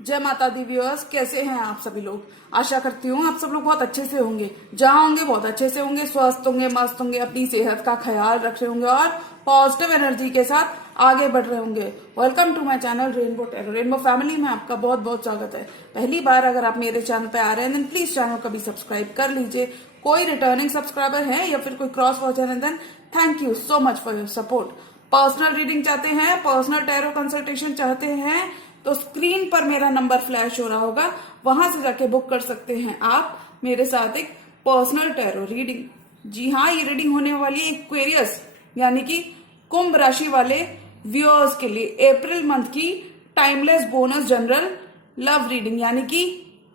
जय माता the viewers, कैसे हैं आप सभी लोग। आशा करती हूँ आप सब लोग बहुत अच्छे से होंगे, जहां होंगे बहुत अच्छे से होंगे, स्वस्थ होंगे, मस्त होंगे, अपनी सेहत का ख्याल रख रहे होंगे और पॉजिटिव एनर्जी के साथ आगे बढ़ रहे होंगे। Welcome to my channel rainbow tarot. Rainbow family में आपका बहुत बहुत स्वागत है। पहली बार अगर आप मेरे चैनल पे आ रहे हैं देन प्लीज चैनल को भी सब्सक्राइब कर लीजिए। कोई रिटर्निंग सब्सक्राइबर है या फिर कोई क्रॉस वॉचर है then thank you so much for your support. Personal reading चाहते हैं, पर्सनल टैरो कंसल्टेशन चाहते हैं तो स्क्रीन पर मेरा नंबर फ्लैश हो रहा होगा, वहां से जाके बुक कर सकते हैं आप मेरे साथ एक पर्सनल टैरो रीडिंग। जी हाँ, ये रीडिंग होने वाली है एक्वेरियस यानी कि कुंभ राशि वाले व्यूअर्स के लिए अप्रैल मंथ की timeless bonus general love reading, यानी कि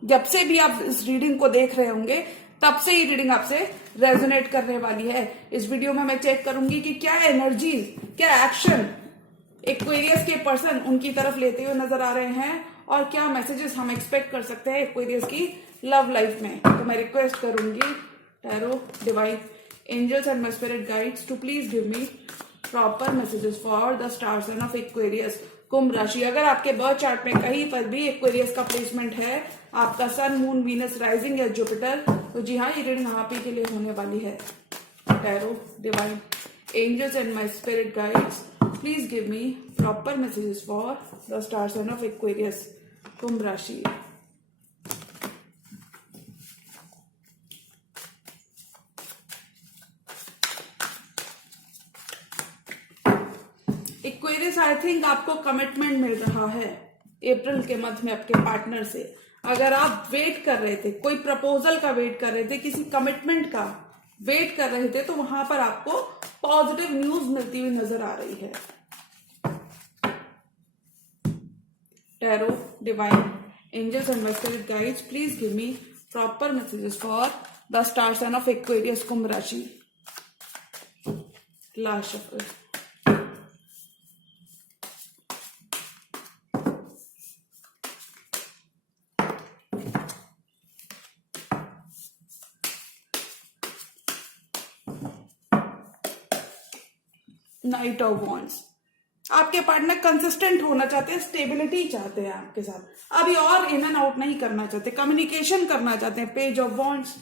जब से भी आप इस रीडिंग को देख रहे होंगे तब से ये रीडिंग आपसे रेजोनेट करने वाली है। इस वीडियो में मैं चेक करूंगी कि क्या एनर्जीज, क्या एक्शन एक्वेरियस के पर्सन उनकी तरफ लेते हुए नजर आ रहे हैं और क्या मैसेजेस हम एक्सपेक्ट कर सकते हैं एक्वेरियस की लव लाइफ में। तो मैं रिक्वेस्ट करूंगी tarot divine angels and my spirit guides to please give me proper messages for the star sign of Aquarius Kumbh राशि। अगर आपके बर्थ चार्ट में कहीं पर भी एक्वेरियस का प्लेसमेंट है, आपका सन, मून, वीनस, राइजिंग या जुपिटर, तो जी हाँ, ये रीडिंग आप ही के लिए होने वाली है। Tarot divine angels and my spirit guides please give me proper messages for the star sign of Aquarius कुंभ राशि। Aquarius, आई थिंक आपको कमिटमेंट मिल रहा है अप्रैल के मंथ में आपके पार्टनर से। अगर आप वेट कर रहे थे, कोई प्रपोजल का वेट कर रहे थे, किसी कमिटमेंट का वेट कर रहे थे, तो वहां पर आपको पॉजिटिव न्यूज मिलती हुई नजर आ रही है। Tarot, divine angels and my spirit guides, please give me proper messages for the star sign of Aquarius Kumbh Rashi. Last shuffle. Knight of Wands. आपके पार्टनर कंसिस्टेंट होना चाहते हैं, स्टेबिलिटी चाहते हैं आपके साथ, अभी और इन एंड आउट नहीं करना चाहते, कम्युनिकेशन करना चाहते हैं। पेज ऑफ वॉन्ड्स,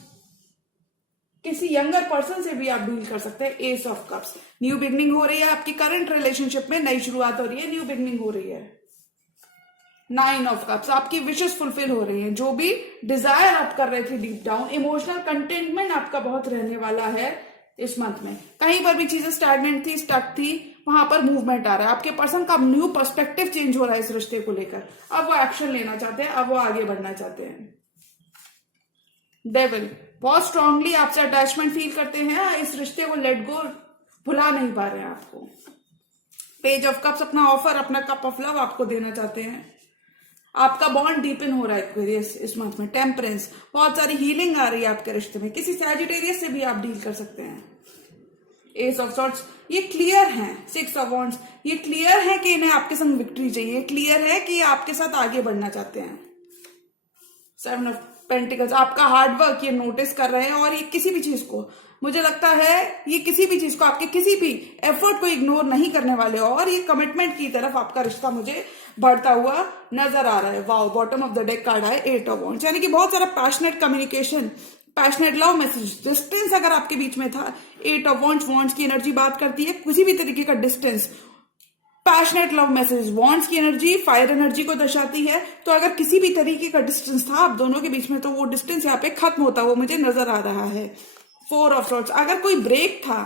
किसी यंगर पर्सन से भी आप डील कर सकते हैं। S of cups, new beginning हो रही है आपकी करंट रिलेशनशिप में, नई शुरुआत हो रही है, न्यू बिगनिंग हो रही है। नाइन ऑफ कप्स, आपकी विशेस फुलफिल हो रही हैं, जो भी डिजायर आप कर रहे थे डीप डाउन। इमोशनल कंटेनमेंट आपका बहुत रहने वाला है इस मंथ में। कहीं पर भी चीजें स्टैग्नेंट थी, स्टक थी, वहां पर मूवमेंट आ रहा है। आपके पर्सन का न्यू पर्सपेक्टिव चेंज हो रहा है इस रिश्ते को लेकर। अब वो एक्शन लेना चाहते हैं, अब वो आगे बढ़ना चाहते हैं। डेविल, बहुत स्ट्रांगली आपसे अटैचमेंट फील करते हैं, इस रिश्ते को लेट गो भुला नहीं पा रहे हैं आपको। पेज ऑफ कप्स, अपना ऑफर, अपना कप ऑफ लव आपको देना चाहते हैं। आपका बॉन्ड डीपन हो रहा है एक्वेरियस इस मंथ में। टेम्परेंस, बहुत सारी हीलिंग आ रही है आपके रिश्ते में। किसी सैजिटेरियस से भी आप डील कर सकते हैं। एस ऑफ सॉर्ट्स, ये क्लियर है। सिक्स ऑफ वॉन्ड्स, ये क्लियर है कि इन्हें आपके संग विक्ट्री चाहिए, क्लियर है कि आपके साथ आगे बढ़ना चाहते हैं। सेवन ऑफ पेंटिकल्स, आपका हार्डवर्क ये नोटिस कर रहे हैं और ये किसी भी चीज को, मुझे लगता है ये किसी भी चीज को, आपके किसी भी एफर्ट को इग्नोर नहीं करने वाले और ये कमिटमेंट की तरफ आपका रिश्ता मुझे बढ़ता हुआ नजर आ रहा है। Wow, bottom of the deck card है एट ऑफ वॉन्ड्स, यानी कि बहुत सारा passionate communication, passionate love message. Distance अगर आपके बीच में था, एट ऑफ वॉन्ड्स, वॉन्ड्स की एनर्जी बात करती है किसी भी तरीके का distance. Passionate love message, wands की एनर्जी फायर एनर्जी को दर्शाती है। तो अगर किसी भी तरीके का डिस्टेंस था आप दोनों के बीच में, तो वो डिस्टेंस यहाँ पे खत्म होता हुआ मुझे नजर आ रहा है। फोर ऑफ सॉर्ट्स, अगर कोई ब्रेक था,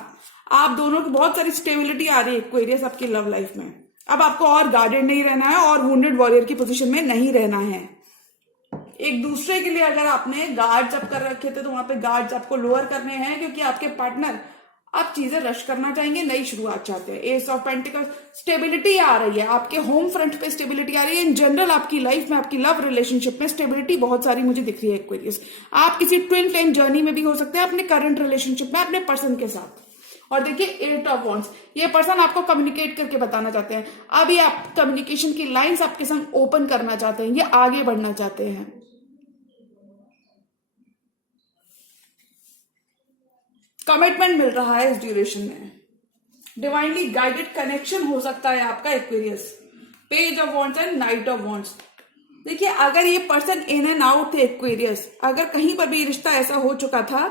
आप दोनों की बहुत सारी स्टेबिलिटी आ रही है एक्वेरियस आपकी लव लाइफ में। अब आपको और गार्डेड नहीं रहना है और वुंडेड वॉरियर की पोजीशन में नहीं रहना है। एक दूसरे के लिए अगर आपने गार्ड्स अप कर रखे थे तो वहां पे गार्ड्स आपको लोअर करने हैं, क्योंकि आपके पार्टनर आप चीजें रश करना चाहेंगे, नई शुरुआत चाहते हैं। एस ऑफ पेंटिकल्स, स्टेबिलिटी आ रही है आपके होम फ्रंट पे, स्टेबिलिटी आ रही है। इन जनरल आपकी लाइफ में, आपकी लव रिलेशनशिप में स्टेबिलिटी बहुत सारी मुझे दिख रही है एक्वेरियस। आप किसी ट्विन फ्लेम जर्नी में भी हो सकते हैं अपने करंट रिलेशनशिप में, अपने पर्सन के साथ। और देखिए एट ऑफ वॉन्ड्स, ये पर्सन आपको कम्युनिकेट करके बताना चाहते हैं। अभी आप कम्युनिकेशन की लाइंस आपके संग ओपन करना चाहते हैं, ये आगे बढ़ना चाहते हैं। कमिटमेंट मिल रहा है इस ड्यूरेशन में। डिवाइनली गाइडेड कनेक्शन हो सकता है आपका Aquarius. Page of wands and knight of wands, देखिए, अगर ये पर्सन इन एंड आउट थे एक्वेरियस, अगर कहीं पर भी रिश्ता ऐसा हो चुका था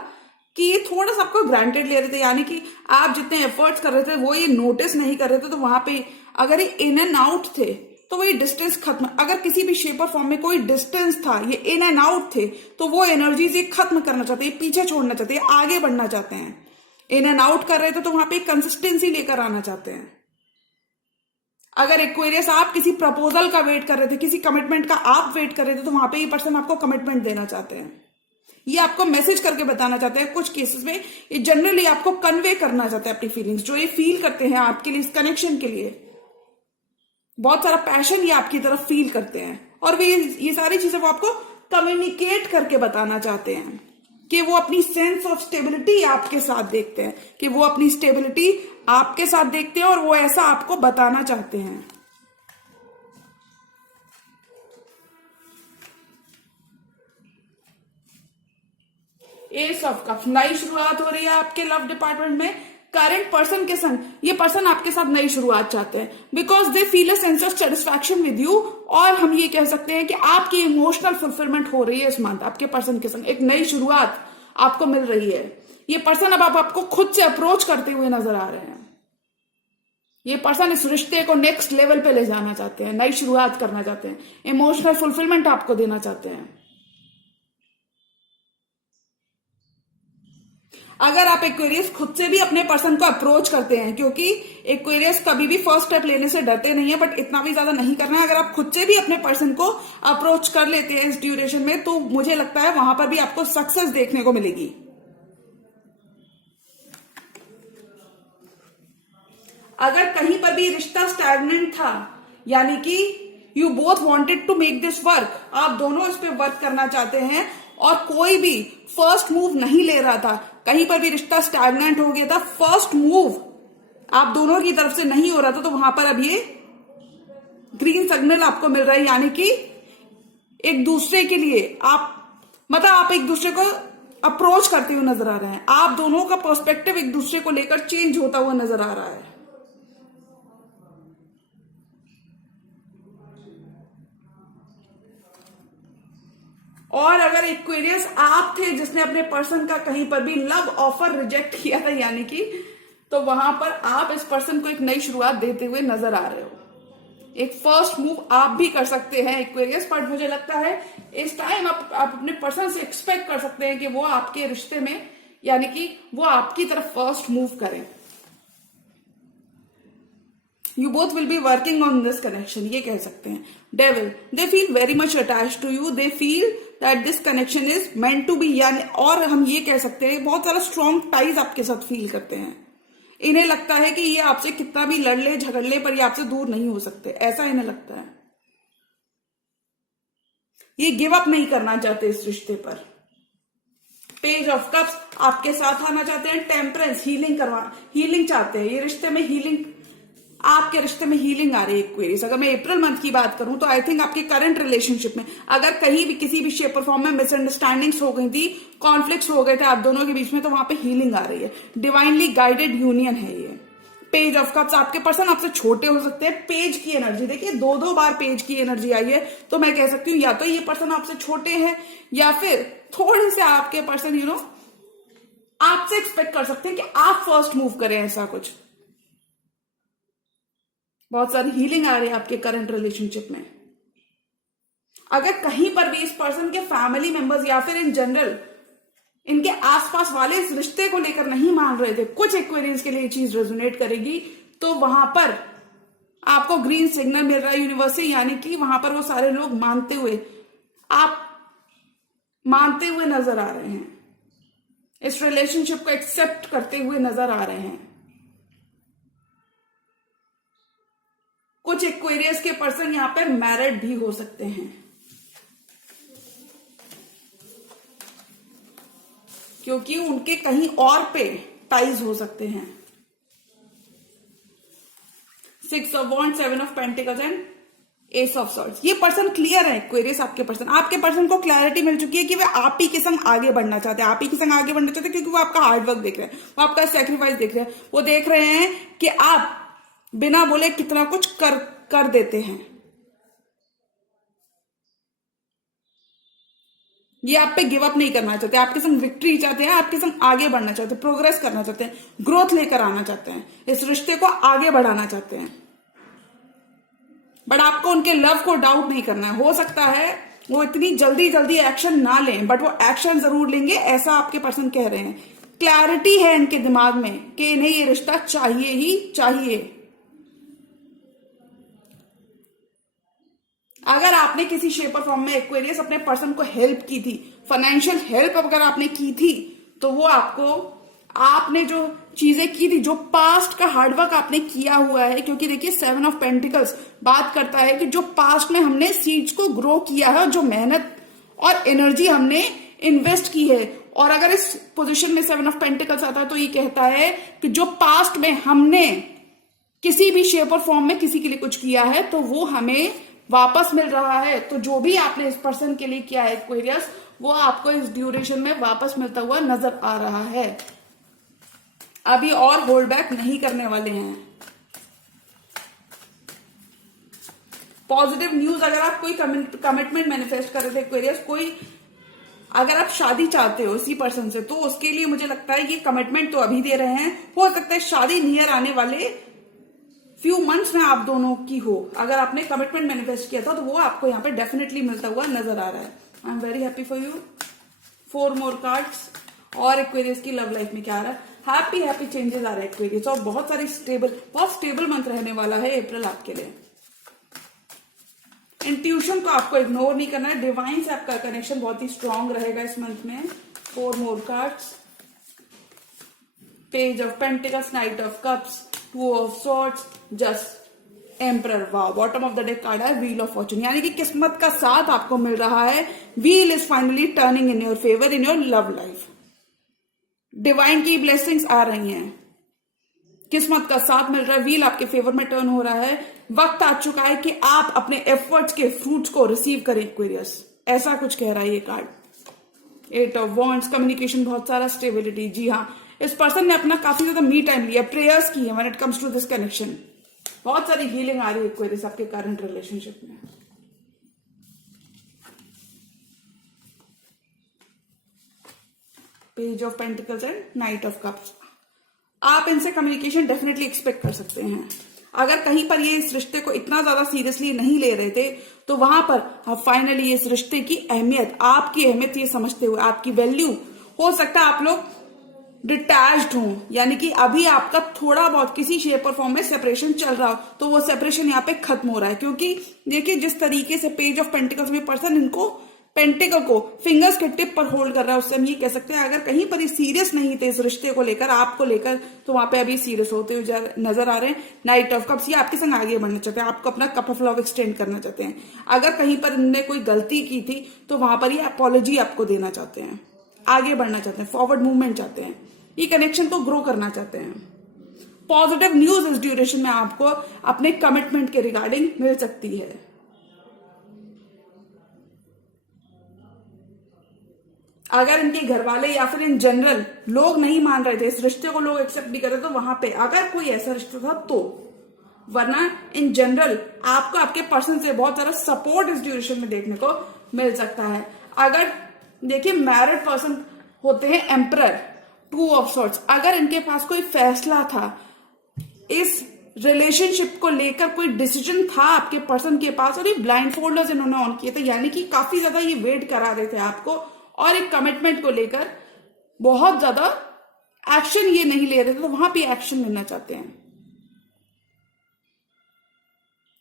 कि ये थोड़ा सा आपको ग्रांटेड ले रहे थे, यानी कि आप जितने एफर्ट्स कर रहे थे वो ये नोटिस नहीं कर रहे थे, तो वहां पे अगर ये इन एंड आउट थे तो वो ये डिस्टेंस खत्म, अगर किसी भी शेप और फॉर्म में कोई डिस्टेंस था, ये इन एंड आउट थे, तो वो एनर्जीज ये खत्म करना चाहते हैं, पीछे छोड़ना चाहते हैं, आगे बढ़ना चाहते हैं। इन एंड आउट कर रहे थे तो वहां पे कंसिस्टेंसी लेकर आना चाहते हैं। अगर एक्वेरियस आप किसी प्रपोजल का वेट कर रहे थे, किसी कमिटमेंट का आप वेट कर रहे थे, तो वहां पे ये पर्सन आपको कमिटमेंट देना चाहते हैं, ये आपको मैसेज करके बताना चाहते हैं। कुछ केसेस में ये जनरली आपको कन्वे करना चाहते हैं अपनी फीलिंग्स, जो ये फील करते हैं आपके लिए, इस कनेक्शन के लिए बहुत सारा पैशन ये आपकी तरफ फील करते हैं, और वे ये सारी चीजें वो आपको कम्युनिकेट करके बताना चाहते हैं कि वो अपनी सेंस ऑफ स्टेबिलिटी आपके साथ देखते हैं, कि वो अपनी स्टेबिलिटी आपके साथ देखते हैं और वो ऐसा आपको बताना चाहते हैं। एस ऑफ कप्स, नई शुरुआत हो रही है आपके लव डिपार्टमेंट में। करंट पर्सन के संग ये पर्सन आपके साथ नई शुरुआत चाहते हैं, because they feel a sense of satisfaction with you, और हम ये कह सकते हैं कि आपकी इमोशनल फुलफिलमेंट हो रही है इस मंथ। आपके पर्सन के संग एक नई शुरुआत आपको मिल रही है। ये पर्सन अब आपको खुद से अप्रोच करते हुए नजर आ रहे हैं। ये पर्सन इस रिश्ते को नेक्स्ट लेवल पे ले जाना चाहते हैं, नई शुरुआत करना चाहते हैं, इमोशनल फुलफिलमेंट आपको देना चाहते हैं। अगर आप एक्वेरियस खुद से भी अपने पर्सन को अप्रोच करते हैं, क्योंकि एक्वेरियस कभी भी फर्स्ट स्टेप लेने से डरते नहीं है, बट इतना भी ज्यादा नहीं करना है। अगर आप खुद से भी अपने पर्सन को अप्रोच कर लेते हैं इस ड्यूरेशन में, तो मुझे लगता है वहां पर भी आपको सक्सेस देखने को मिलेगी। अगर कहीं पर भी रिश्ता स्टैग्नेंट था, यानी कि you both wanted to make this work, आप दोनों इस पे वर्क करना चाहते हैं और कोई भी फर्स्ट मूव नहीं ले रहा था, कहीं पर भी रिश्ता स्टैग्नेंट हो गया था, फर्स्ट मूव आप दोनों की तरफ से नहीं हो रहा था, तो वहां पर अब ये ग्रीन सिग्नल आपको मिल रहा है, यानी कि एक दूसरे के लिए आप एक दूसरे को अप्रोच करते हुए नजर आ रहे हैं। आप दोनों का पर्सपेक्टिव एक दूसरे को लेकर चेंज होता हुआ नजर आ रहा है। और अगर एक्वेरियस आप थे जिसने अपने पर्सन का कहीं पर भी लव ऑफर रिजेक्ट किया था, यानी कि, तो वहां पर आप इस पर्सन को एक नई शुरुआत देते हुए नजर आ रहे हो। एक फर्स्ट मूव आप भी कर सकते हैं एक्वेरियस, पर मुझे लगता है इस टाइम आप अपने पर्सन से एक्सपेक्ट कर सकते हैं कि वो आपके रिश्ते में, यानी कि वो आपकी तरफ फर्स्ट मूव करें। You both will be working on this connection, ये कह सकते हैं। Devil, they feel very much attached to you, they feel that this connection is meant to be, यानी, और हम ये कह सकते हैं बहुत सारा स्ट्रॉन्ग टाइज आपके साथ फील करते हैं। इन्हें लगता है कि ये आपसे कितना भी लड़ ले झगड़ ले, पर ये आपसे दूर नहीं हो सकते, ऐसा इन्हें लगता है। ये गिव अप नहीं करना चाहते इस रिश्ते पर। पेज ऑफ कप्स आपके साथ आना चाहते हैं। टेम्परेंस, हीलिंग चाहते हैं, ये रिश्ते में हीलिंग, आपके रिश्ते में हीलिंग आ रही है एक्वेरियस। अगर मैं अप्रैल मंथ की बात करूं तो आई थिंक आपके करंट रिलेशनशिप में अगर कहीं भी किसी भी शेप और फॉर्म में मिसअंडरस्टैंडिंग्स हो गई थी, कॉन्फ्लिक्ट्स हो गए थे आप दोनों के बीच में, तो वहां पे हीलिंग आ रही है। डिवाइनली गाइडेड यूनियन है ये। पेज ऑफ कप्स, आपके पर्सन आपसे छोटे हो सकते हैं। पेज की एनर्जी देखिए, दो बार पेज की एनर्जी आई है, तो मैं कह सकती हूँ या तो ये पर्सन आपसे छोटे हैं, या फिर थोड़े से आपके पर्सन आपसे एक्सपेक्ट कर सकते हैं कि आप फर्स्ट मूव करें, ऐसा कुछ। बहुत सारी हीलिंग आ रही है आपके करंट रिलेशनशिप में। अगर कहीं पर भी इस पर्सन के फैमिली मेंबर्स या फिर इन जनरल इनके आसपास वाले इस रिश्ते को लेकर नहीं मान रहे थे, कुछ एक्वेरियंस के लिए ये चीज रेजोनेट करेगी, तो वहां पर आपको ग्रीन सिग्नल मिल रहा है यूनिवर्स से, यानी कि वहां पर वो सारे लोग मानते हुए नजर आ रहे हैं, इस रिलेशनशिप को एक्सेप्ट करते हुए नजर आ रहे हैं। कुछ एक्वेरियस के पर्सन यहां पे मैरिड भी हो सकते हैं, क्योंकि उनके कहीं और पे टाइज हो सकते हैं। 6 of wands, 7 of pentacles and S of swords. ये पर्सन क्लियर है एक्वेरियस, आपके पर्सन को क्लैरिटी मिल चुकी है कि वे आप ही के संग आगे बढ़ना चाहते हैं, क्योंकि वो आपका हार्डवर्क देख रहे हैं, वो आपका सेक्रीफाइस देख रहे हैं, वो देख रहे हैं कि आप बिना बोले कितना कुछ कर देते हैं। ये आप पे गिव अप नहीं करना चाहते, आपके संग विक्ट्री चाहते हैं, आपके संग आगे बढ़ना चाहते हैं, प्रोग्रेस करना चाहते हैं, ग्रोथ लेकर आना चाहते हैं, इस रिश्ते को आगे बढ़ाना चाहते हैं। बट आपको उनके लव को डाउट नहीं करना है। हो सकता है वो इतनी जल्दी जल्दी एक्शन ना लें, बट वो एक्शन जरूर लेंगे, ऐसा आपके पर्सन कह रहे हैं। क्लैरिटी है इनके दिमाग में कि इन्हें ये रिश्ता चाहिए ही चाहिए। अगर आपने किसी शेप और फॉर्म में एक्वेरियस अपने पर्सन को हेल्प की थी, फाइनेंशियल हेल्प अगर आपने की थी, तो वो आपने जो चीजें की थी, जो पास्ट का हार्डवर्क आपने किया हुआ है, क्योंकि देखिए 7 ऑफ पेंटिकल्स बात करता है कि जो पास्ट में हमने सीड्स को ग्रो किया है, जो मेहनत और एनर्जी हमने इन्वेस्ट की है। और अगर इस पोजीशन में 7 ऑफ पेंटिकल्स आता है तो ये कहता है कि जो पास्ट में हमने किसी भी शेप और फॉर्म में किसी के लिए कुछ किया है, तो वो हमें वापस मिल रहा है। तो जो भी आपने इस पर्सन के लिए किया है एक्वेरियस, वो आपको इस ड्यूरेशन में वापस मिलता हुआ नजर आ रहा है। अभी और होल्ड बैक नहीं करने वाले हैं। पॉजिटिव न्यूज, अगर आप कोई कमिटमेंट मैनिफेस्ट कर रहे थे एक्वेरियस, अगर आप शादी चाहते हो इसी पर्सन से, तो उसके लिए मुझे लगता है ये कमिटमेंट तो अभी दे रहे हैं। हो सकता है शादी नियर आने वाले फ्यू मंथ्स में आप दोनों की हो। अगर आपने कमिटमेंट मैनिफेस्ट किया था तो वो आपको यहाँ पे डेफिनेटली मिलता हुआ नजर आ रहा है। I am very happy for you. 4 more cards. और एक्वेरियस की लव लाइफ में क्या आ रहा है? हैप्पी हैप्पी चेंजेस आ रहे हैं एक्वेरियस, और बहुत स्टेबल मंथ रहने वाला है अप्रैल आपके लिए। इंट्यूशन को आपको इग्नोर नहीं करना है। डिवाइन से आपका कनेक्शन बहुत ही स्ट्रांग रहेगा इस मंथ में। 4 more cards. Page of pentacles, knight of cups, 2 of swords, just emperor. वाह, bottom of the deck card है व्हील ऑफ फॉर्चून, यानी कि किस्मत का साथ आपको मिल रहा है। Wheel is finally turning in your favour in your love life. Divine की ब्लेसिंग्स आ रही हैं, किस्मत का साथ मिल रहा है, व्हील आपके फेवर में टर्न हो रहा है। वक्त आ चुका है कि आप अपने एफर्ट्स के फ्रूट्स को रिसीव करें एक्वेरियस, ऐसा कुछ कह रहा है ये कार्ड। 8 ऑफ वॉन्ड्स, कम्युनिकेशन, बहुत सारा स्टेबिलिटी। जी हाँ, इस पर्सन ने अपना काफी ज्यादा मी टाइम लिया, प्रेयर्स की है when it comes to this connection. बहुत सारी हीलिंग आ रही है एक्वेरियस आपके करंट रिलेशनशिप में। Page of pentacles and knight of cups. आप इनसे कम्युनिकेशन डेफिनेटली एक्सपेक्ट कर सकते हैं। अगर कहीं पर ये इस रिश्ते को इतना ज्यादा सीरियसली नहीं ले रहे थे, तो वहां पर आप फाइनली इस रिश्ते की अहमियत, आपकी अहमियत ये समझते हुए, आपकी वैल्यू, हो सकता है आप लोग डिटैच्ड हो, यानी कि अभी आपका थोड़ा बहुत किसी शेप और फॉर्म में सेपरेशन चल रहा हो, तो वो सेपरेशन यहाँ पे खत्म हो रहा है। क्योंकि देखिए जिस तरीके से पेज ऑफ पेंटिकल्स में पर्सन इनको पेंटिकल को फिंगर्स के टिप पर होल्ड कर रहा है, उससे हम ये कह सकते हैं अगर कहीं पर ये सीरियस नहीं थे इस रिश्ते को लेकर, आपको लेकर, तो वहां पे अभी सीरियस होते हुए नजर आ रहे हैं। नाइट ऑफ कप्स, ये आपके संग आगे बढ़ना चाहते हैं, आपको अपना कप ऑफ लव एक्सटेंड करना चाहते हैं। अगर कहीं पर इनने कोई गलती की थी तो वहां पर ये अपॉलॉजी आपको देना चाहते हैं, आगे बढ़ना चाहते हैं, फॉरवर्ड मूवमेंट चाहते हैं, ये कनेक्शन को ग्रो करना चाहते हैं। पॉजिटिव न्यूज इस ड्यूरेशन में आपको अपने कमिटमेंट के रिगार्डिंग मिल सकती है। अगर इनके घर वाले या फिर इन जनरल लोग नहीं मान रहे थे, इस रिश्ते को लोग एक्सेप्ट नहीं कर रहे, तो वहां पे अगर कोई ऐसा रिश्ता था तो, वरना इन जनरल आपको आपके पर्सन से बहुत सारा सपोर्ट इस ड्यूरेशन में देखने को मिल सकता है। अगर देखिए मैरिड पर्सन होते हैं एम्परर, 2 ऑफ सॉर्ड्स, अगर इनके पास कोई फैसला था, इस रिलेशनशिप को लेकर कोई डिसीजन था आपके पर्सन के पास, और ये ब्लाइंड फोल्डर्स इन्होंने ऑन किए थे, यानी कि काफी ज्यादा ये वेट करा रहे थे आपको, और एक कमिटमेंट को लेकर बहुत ज्यादा एक्शन ये नहीं ले रहे थे, तो वहां पे एक्शन लेना चाहते हैं।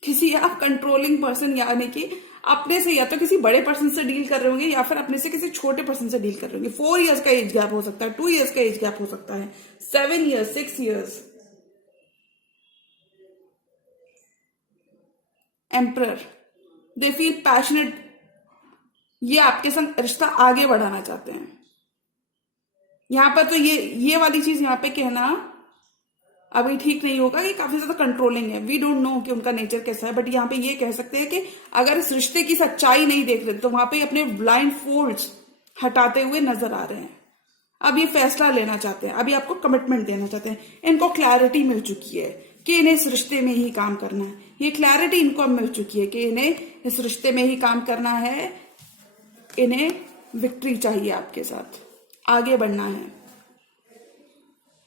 किसी आप कंट्रोलिंग पर्सन, यानी कि अपने से या तो किसी बड़े पर्सन से डील कर रहे होंगे, या फिर अपने से किसी छोटे पर्सन से डील कर रहे होंगे। 4 इयर्स का एज गैप हो सकता है, 2 इयर्स का एज गैप हो सकता है, 7 years, 6 years. Emperor, they feel passionate, ये आपके संग रिश्ता आगे बढ़ाना चाहते हैं। यहां पर तो ये वाली चीज यहां पे कहना अभी ठीक नहीं होगा, ये काफी ज्यादा कंट्रोलिंग है। वी डोंट नो कि उनका नेचर कैसा है, बट यहाँ पे ये कह सकते हैं कि अगर इस रिश्ते की सच्चाई नहीं देख रहे तो वहां पे अपने ब्लाइंड फोल्ड्स हटाते हुए नजर आ रहे हैं। अब ये फैसला लेना चाहते हैं, अभी आपको कमिटमेंट देना चाहते हैं। इनको क्लैरिटी मिल चुकी है कि इन्हें इस रिश्ते में ही काम करना है। ये क्लैरिटी इनको मिल चुकी है कि इन्हें इस रिश्ते में ही काम करना है, इन्हें विक्ट्री चाहिए, आपके साथ आगे बढ़ना है।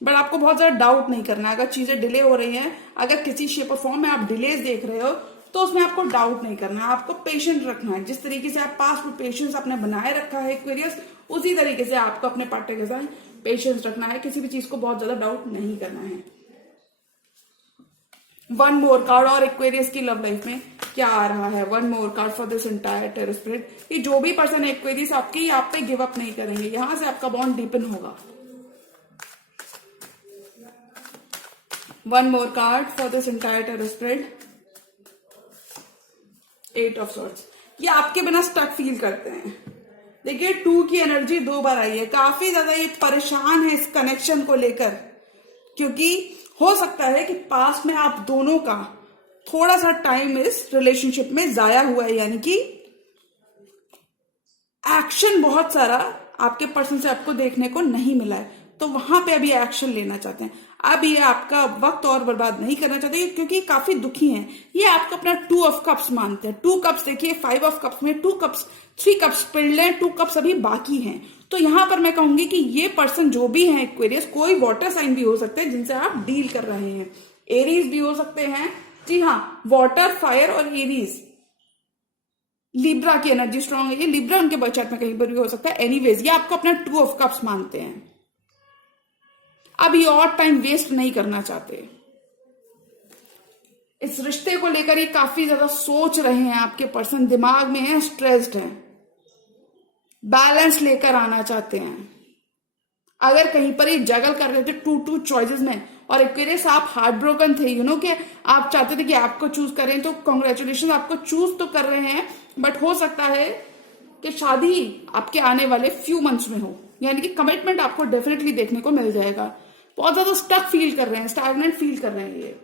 बट आपको बहुत ज्यादा डाउट नहीं करना है। अगर चीजें डिले हो रही हैं, अगर किसी शेप और फॉर्म में आप डिलेज देख रहे हो, तो उसमें आपको डाउट नहीं करना है, आपको पेशेंस रखना है। जिस तरीके से आप पास्ट में पेशेंस अपने बनाए रखा है एक्वेरियस, उसी तरीके से आपको अपने पार्टनर के साथ पेशेंस रखना है। किसी भी चीज को बहुत ज्यादा डाउट नहीं करना है। वन मोर कार्ड और एक्वेरियस की लव लाइफ में क्या आ रहा है? One more card for this entire terror spirit. ये जो भी पर्सन है एक्वेरियस आपकी, आप पे गिव अप नहीं करेंगे, यहां से आपका बॉन्ड डीपन होगा। One more card for this entire terror spirit, 8 of swords. ये आपके बिना स्टक फील करते हैं। देखिए 2 की एनर्जी 2 बार आई है। काफी ज्यादा ये परेशान है इस कनेक्शन को लेकर, क्योंकि हो सकता है कि पास्ट में आप दोनों का थोड़ा सा टाइम इस रिलेशनशिप में जाया हुआ है, यानी कि एक्शन बहुत सारा आपके पर्सन से आपको देखने को नहीं मिला है, तो वहां पे अभी एक्शन लेना चाहते हैं। अब ये आपका वक्त और बर्बाद नहीं करना चाहते, क्योंकि काफी दुखी हैं। ये आपको अपना 2 ऑफ कप्स मानते हैं। 2 कप्स देखिए, 5 ऑफ कप्स में 2 कप्स, 3 कप्स पिल्ड हैं, 2 कप्स अभी बाकी हैं। तो यहां पर मैं कहूंगी कि ये पर्सन जो भी है एक्वेरियस, कोई वाटर साइन भी हो सकते हैं जिनसे आप डील कर रहे हैं। एरीज भी हो सकते हैं, जी हाँ, वाटर, फायर और एरीज। लिब्रा की एनर्जी स्ट्रांग है, ये लिब्रा उनके बर्थ चार्ट में कहीं पर भी हो सकता है। एनीवेज, ये आपको अपना 2 ऑफ कप्स मानते हैं। अब ये और टाइम वेस्ट नहीं करना चाहते। इस रिश्ते को लेकर ये काफी ज्यादा सोच रहे हैं। आपके पर्सन दिमाग में है, स्ट्रेस्ड है, बैलेंस लेकर आना चाहते हैं। अगर कहीं पर ये जगल कर रहे थे 2 चॉइसेस में, और एक्वेरियस आप हार्ट ब्रोकन थे, कि आप चाहते थे कि आपको चूज करें, तो कॉन्ग्रेचुलेशन, आपको चूज तो कर रहे हैं। बट हो सकता है कि शादी आपके आने वाले फ्यू मंथ्स में हो, यानी कि कमिटमेंट आपको डेफिनेटली देखने को मिल जाएगा। बहुत ज्यादा स्टक फील कर रहे हैं, स्टैग्नेंट फील कर रहे हैं ये।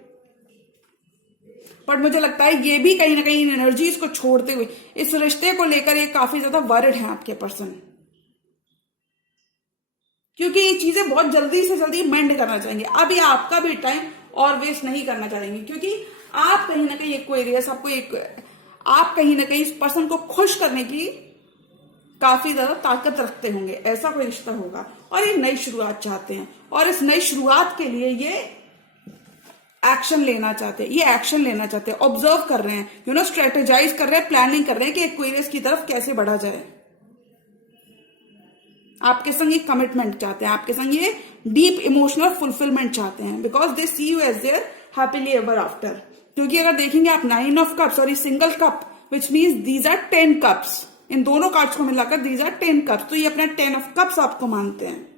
बट मुझे लगता है ये भी कहीं ना कहीं इन एनर्जीज को छोड़ते हुए इस रिश्ते को लेकर ये काफी ज्यादा वरिड है आपके पर्सन, क्योंकि ये चीजें बहुत जल्दी से जल्दी मेंड करना चाहेंगे। अब ये आपका भी टाइम और वेस्ट नहीं करना चाहेंगे, क्योंकि आप कहीं ना कहीं एक्वेरियस, आप कहीं ना कहीं इस पर्सन को खुश करने की काफी ज्यादा ताकत रखते होंगे। ऐसा कोई रिश्ता होगा, और ये नई शुरुआत चाहते हैं, और इस नई शुरुआत के लिए ये एक्शन लेना चाहते हैं। ये एक्शन लेना चाहते हैं, ऑब्जर्व कर रहे हैं, स्ट्रेटेजाइज कर रहे हैं, प्लानिंग कर रहे हैं कि एक्वेरियस की तरफ कैसे बढ़ा जाए। आपके संग ये कमिटमेंट चाहते हैं, आपके संग ये डीप इमोशनल फुलफिलमेंट चाहते हैं, because they see you as their happily ever after. क्योंकि अगर देखेंगे आप 9 ऑफ कप्स और ये single cup, which means these are 10 cups, इन दोनों कार्ड्स को मिलाकर दीज आर 10 कप्स, तो ये अपना 10 ऑफ कप्स आपको मानते हैं।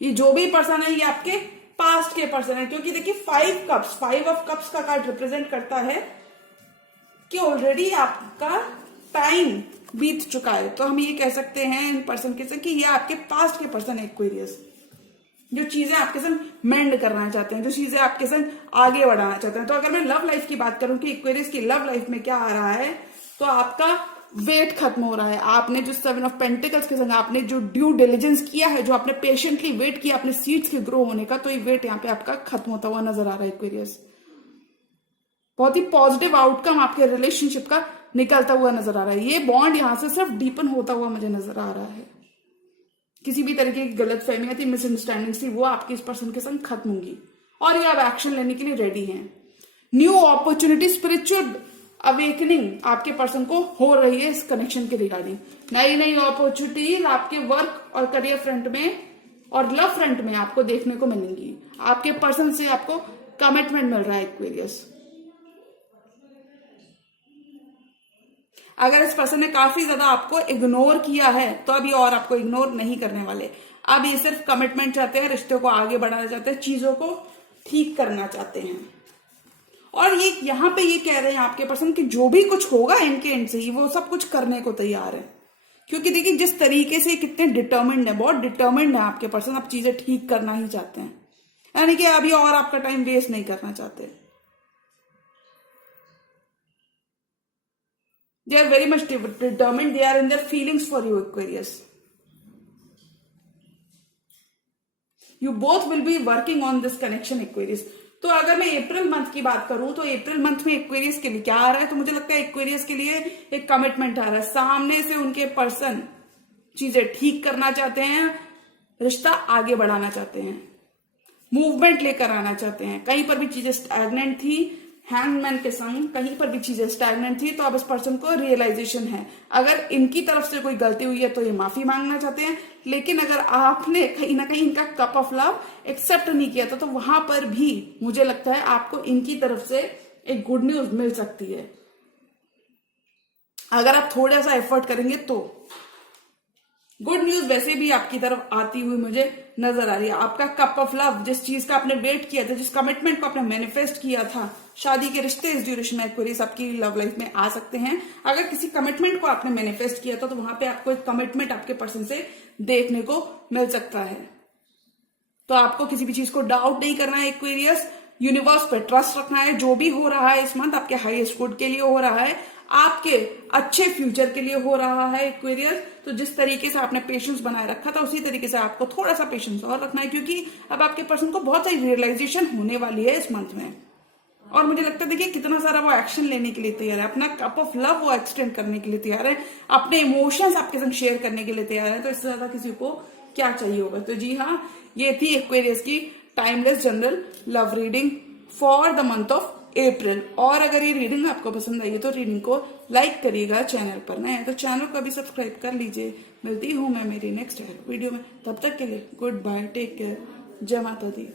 ये जो भी पर्सन है, ये आपके पास्ट के पर्सन है, क्योंकि देखिए 5 कप्स, 5 ऑफ कप्स का कार्ड रिप्रेजेंट करता है कि ऑलरेडी आपका टाइम बीत चुका है। तो हम ये कह सकते हैं इन पर्सन के संग कि ये आपके पास्ट के पर्सन है एक्वेरियस, जो चीजें आपके संग मेंड करना चाहते हैं, जो चीजें आपके संग आगे बढ़ाना चाहते हैं। तो अगर मैं लव लाइफ की बात करूं कि एक्वेरियस की लव लाइफ में क्या आ रहा है, तो आपका वेट खत्म हो रहा है। आपने जो 7 ऑफ पेंटिकल्स के संग आपने जो ड्यू डिलिजेंस किया है, जो आपने पेशेंटली वेट किया अपने सीड्स के ग्रो होने का, तो ये वेट यहाँ पे आपका खत्म होता हुआ नजर आ रहा है एक्वेरियस। बहुत ही पॉजिटिव आउटकम आपके रिलेशनशिप का निकलता हुआ नजर आ रहा है। ये बॉन्ड यहां से सिर्फ डीपन होता हुआ मुझे नजर आ रहा है। किसी भी तरीके की गलत फहमियां थी, मिसअंडरस्टैंडिंग थी, वो आपकी इस पर्सन के संग खत्म होंगी, और ये आप एक्शन लेने के लिए रेडी हैं। न्यू अपॉर्चुनिटी, स्पिरिचुअल अवेकनिंग आपके पर्सन को हो रही है इस कनेक्शन के रिगार्डिंग। नई नई अपॉर्चुनिटीज आपके वर्क और करियर फ्रंट में और लव फ्रंट में आपको देखने को मिलेंगी। आपके पर्सन से आपको कमिटमेंट मिल रहा है एक्वेरियस। अगर इस पर्सन ने काफी ज्यादा आपको इग्नोर किया है, तो अब ये और आपको इग्नोर नहीं करने वाले। अब ये सिर्फ कमिटमेंट चाहते हैं, रिश्ते को आगे बढ़ाना चाहते हैं, चीजों को ठीक करना चाहते हैं। और ये यहां पे ये कह रहे हैं आपके पर्सन कि जो भी कुछ होगा इनके एंड से ही वो सब कुछ करने को तैयार है। क्योंकि देखिए जिस तरीके से कितने डिटर्मिन्ड है, बहुत डिटर्मिन्ड है आपके पर्सन, अब चीजें ठीक करना ही चाहते हैं, यानी कि अभी और आपका टाइम वेस्ट नहीं करना चाहते। They are very much determined. They are in their feelings for you, Aquarius. You both will be working on this connection, Aquarius. तो अगर मैं अप्रैल मंथ की बात करूं तो अप्रैल मंथ में एक्वेरियस के लिए क्या आ रहा है, तो मुझे लगता है एक्वेरियस के लिए एक कमिटमेंट आ रहा है। सामने से उनके पर्सन चीजें ठीक करना चाहते हैं, रिश्ता आगे बढ़ाना चाहते हैं, मूवमेंट लेकर आना चाहते हैं। कहीं पर भी चीजें स्टैग्नेंट थी, हैंगमैन के संग कहीं पर भी चीजें स्टैग्नेंट थी, तो अब इस पर्सन को रियलाइजेशन है। अगर इनकी तरफ से कोई गलती हुई है तो ये माफी मांगना चाहते हैं, लेकिन अगर आपने कहीं ना कहीं इनका कप ऑफ लव एक्सेप्ट नहीं किया था तो वहां पर भी मुझे लगता है आपको इनकी तरफ से एक गुड न्यूज मिल सकती है, अगर आप थोड़ा सा एफर्ट करेंगे तो। गुड न्यूज वैसे भी आपकी तरफ आती हुई मुझे नजर आ रही है। आपका कप ऑफ लव, जिस चीज का आपने वेट किया था, जिस कमिटमेंट को आपने मैनिफेस्ट किया था, शादी के रिश्ते इस ड्यूरेशन में एक्वेरियस आपकी लव लाइफ में आ सकते हैं। अगर किसी कमिटमेंट को आपने मैनिफेस्ट किया था तो वहां पे आपको एक कमिटमेंट आपके पर्सन से देखने को मिल सकता है। तो आपको किसी भी चीज को डाउट नहीं करना है एक्वेरियस, यूनिवर्स पे ट्रस्ट रखना है। जो भी हो रहा है इस मंथ आपके हाईएस्ट गुड के लिए हो रहा है, आपके अच्छे फ्यूचर के लिए हो रहा है एक्वेरियस। तो जिस तरीके से आपने पेशेंस बनाए रखा था उसी तरीके से आपको थोड़ा सा पेशेंस और रखना है, क्योंकि अब आपके पर्सन को बहुत सारी रियलाइजेशन होने वाली है इस मंथ में। और मुझे लगता है देखिए कितना सारा वो एक्शन लेने के लिए तैयार है, अपना कप ऑफ लव वो एक्सटेंड करने के लिए तैयार है, अपने इमोशंस आपके संग शेयर करने के लिए तैयार है। तो इससे ज्यादा किसी को क्या चाहिए होगा। तो जी हाँ, ये थी एक्वेरियस की timeless general love reading for the month of April. और अगर ये रीडिंग आपको पसंद आई है तो रीडिंग को लाइक करिएगा, चैनल पर नए हैं तो चैनल को भी सब्सक्राइब कर लीजिए। मिलती हूँ मैं मेरी नेक्स्ट वीडियो में, तब तक के लिए गुड बाय, टेक केयर, जय माता दी।